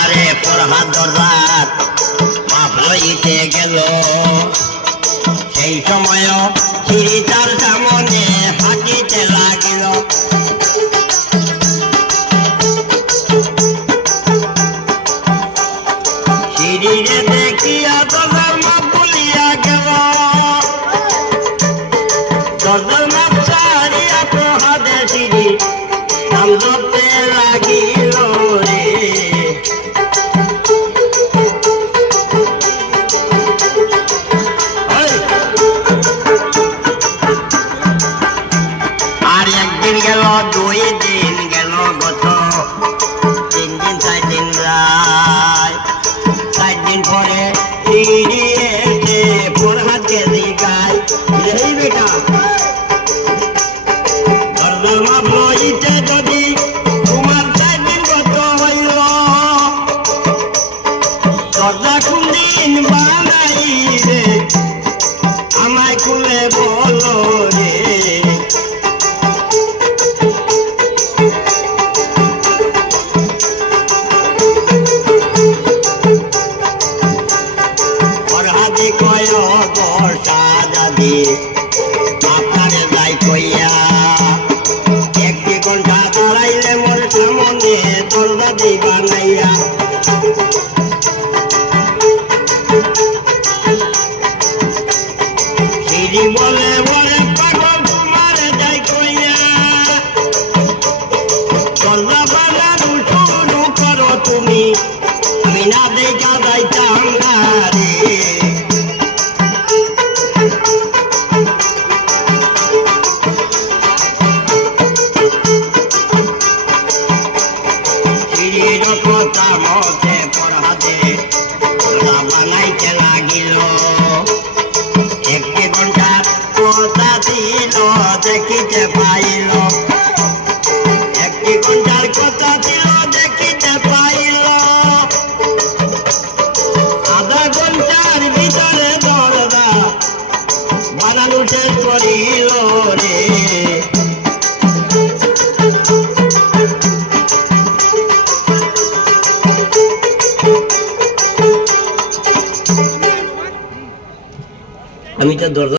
আরে ফরহাদ দরজার মাপ লইতে গেল সেই সময় সিঁড়ি তার সামনে হাঁটিতে লাগিল সিঁড়িরে দেখিয়া দরজার মাপ ভুলিয়া গেল দরজার মাপ ছাড়িয়া ফরহাদে সিঁড়ি নামতে লাগিল রে আর একদিন গেল 2 দিন গেল গত 3 দিন 4 দিন রায় 4 দিন পরে সিঁড়ি এসে ফরহাদকে জিগায় এই বেটা দরজার মাপ লইতে যদি তোমার 4 দিন গত হইল দরজা কোন দিন বানাই রে আমায় খুলে বলো রে ফরহাদে কয় বর্ষা দাদি আপনারে যাই কইয়া 1 ঘন্টা দাঁড়াইলে মোর সামনে দরজা দিবা নাইয়া সিঁড়ি বলে বলে পাগল তোমারে যাই কইয়া দরজা বাজানো শুরু করো তুমি আমি না দেখা যাইতাম না রে সিঁড়ির কথা মতে ফরহাদে দরজা বানাইতে লাগিল 1 ঘন্টা কথা ছিল দেখিতে পাইল 1 ঘন্টার কথা ছিল দেখিতে পাইল আধা ঘন্টার ভিতরে দরজা বানানো শেষ করিল রে আমি তো দরজা